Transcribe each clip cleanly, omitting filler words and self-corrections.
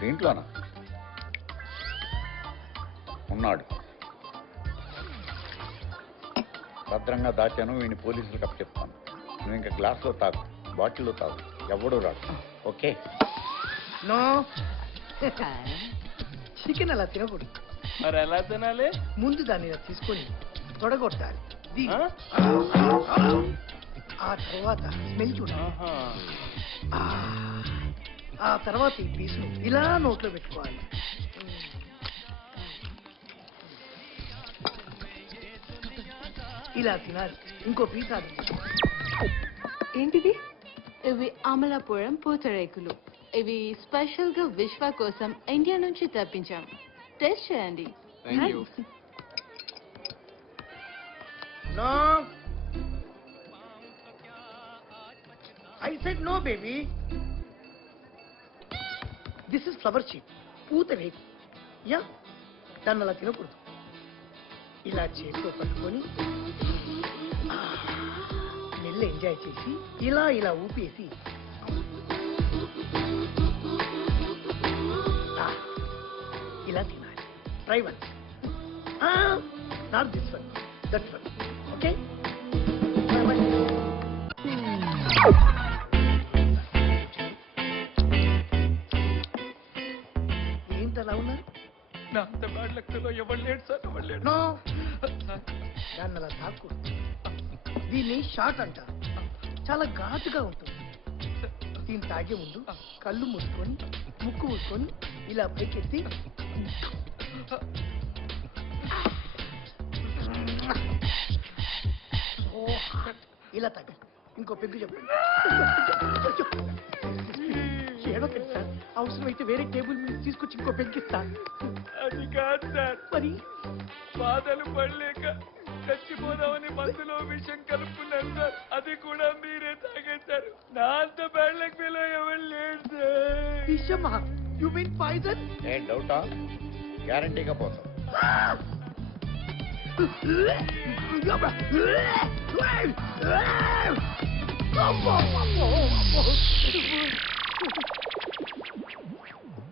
దీంట్లోనా ఉన్నాడు. భద్రంగా దాచాను. వీడిని పోలీసులకు అప్పచెప్తాను. నువ్వు ఇంకా గ్లాస్లో తాగు, బాటిల్లో తాగు, ఎవడూ రాడు. ఓకే? నో చికెన్ అలా తినకూడదు. మరి ఎలా తినాలి? ముందు దాన్ని ఇలా తీసుకొని తొడగొట్టాలి. ఆ తర్వాత స్మెల్ చూడాలి. ఆ తర్వాత ఈ పీసును ఇలా నోట్లో పెట్టుకోవాలి. ఇలా తినాలి. ఇంకో పీస్ అది. ఏంటిది? ఇవి అమలాపురం పూతరేకులు. ఇవి స్పెషల్ గా విశ్వ కోసం ఇండియా నుంచి తెప్పించాం. టేస్ట్ చేయండి. No. I said no, baby. This is flower sheep. పూతరేకు. యా, దాన్ని అలా తినకూడదు. ఇలా చేతితో పట్టుకొని మెల్ల ఎంజాయ్ చేసి ఇలా ఇలా ఊపేసి ఇలా తినాలి. Try one. Not this one, that one. Okay? ఏంటలా ఉన్నారు? నా అంత బ్యాడ్ లక్లో ఎవరు లేడు సార్, ఎవరు లేడు. నో, దాన్ని అలా తాకూడదు. దీన్ని షార్ట్ అంటారు. చాలా ఘాటుగా ఉంటుంది. దీన్ని తాగే ముందు కళ్ళు మూసుకొని ముక్కు మూసుకొని ఇలా పైకెత్తి ఇలా తాగా. ఇంకో పెగ్గు చెప్పండి. ఏడొకండి సార్, అవసరమైతే వేరే టేబుల్ మీద తీసుకొచ్చి ఇంకో పెగ్గిస్తా. అది కాదు సార్, మరి బాధలు పడలేక చచ్చిపోదామని మందులో విషయం కలుపుకున్నాను సార్. అది కూడా మీరే తాగేశారు. నా అంత బ్యాడ్ లక్ లో ఎవరు లేడు సార్. విషమా? You mean poison? ఏ డౌటా? గ్యారంటీగా పోతాం.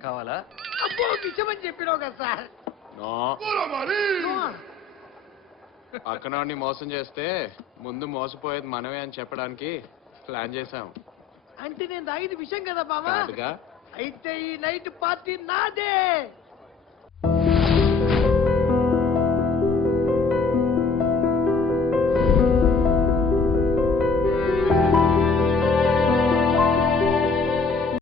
కావాలా? అబ్బో, విషమని చెప్పినావు కదా సార్. అక్కనాన్ని మోసం చేస్తే ముందు మోసపోయేది మనమే అని చెప్పడానికి ప్లాన్ చేశాం. అంటే నేను తాగింది విషయం కదా బావా? కాదుగా. అయితే ఈ నైట్ పార్టీ నాదే.